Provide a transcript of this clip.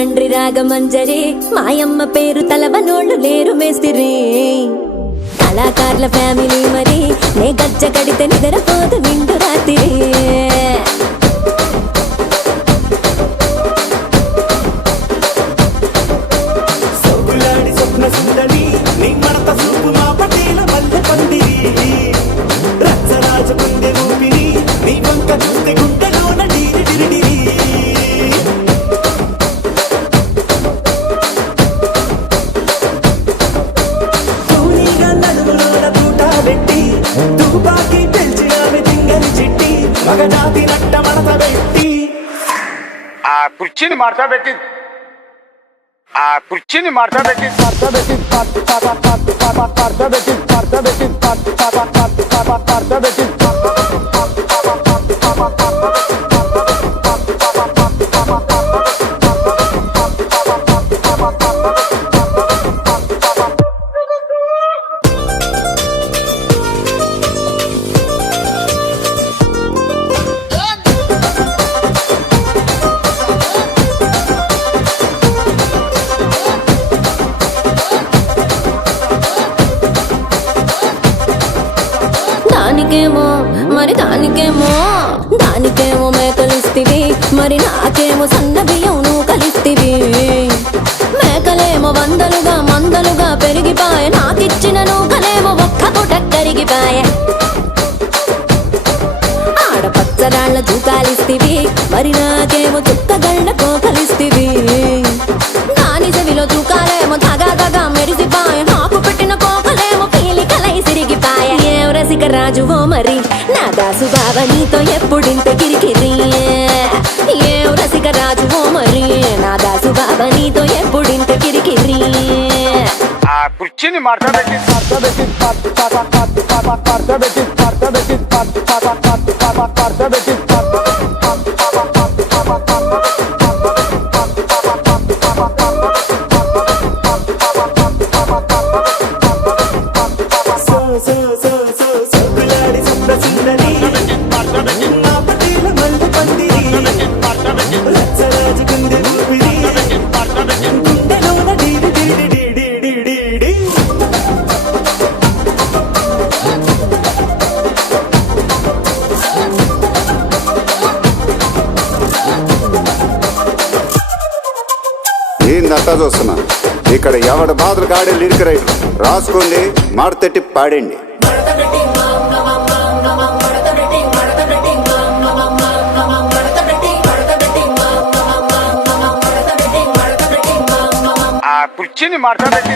రాజమండ్రి రాగమంజరి మాయమ్మ పేరు తలవనోళ్ళు లేరు మేస్తిరి కళాకారుల ఫ్యామిలీ మరి నే గజ్జ కడితే నిద్రపోదు నిండు రాత్రి కుర్చీని మార్చబెట్టి దానికేమో మేకలిస్తివి మరి నాకేమో సన్న బియ్యం నువ్వు కలిస్తివి మేకలేమో వందలుగా మందలుగా పెరిగిపాయ నాకిచ్చిన నూకలేమో ఒక్క పూట కరిగిపాయ ఆడపచ్చరాళ్ళ తూకాలిస్తివి మరి నాకేమో చుక్కగళ్ళ కోకలిస్తివి దాని చెవిలో తూకాలేమో తగా మెరిసిపాయ నాకు పెట్టిన కోకలేమో పీలికలై సిరిగిపాయ ఏం రసిక రాజువో మరి నా దాసు బావ నీతో ఎప్పుడింత కిరికిరి ఏం రసిక రాజువో మరి నా దాసు బావ నీతో ఎప్పుడింత కిరికిరి కుర్చీని మార్చబెట్టి ఏందంతా చూస్తున్నా ఇక్కడ ఎవడ బాధలు గాడే లిరిక్ రైటర్ రాసుకోండి మాడతెట్టి పాడండి. కుర్చీని మార్చబెట్టి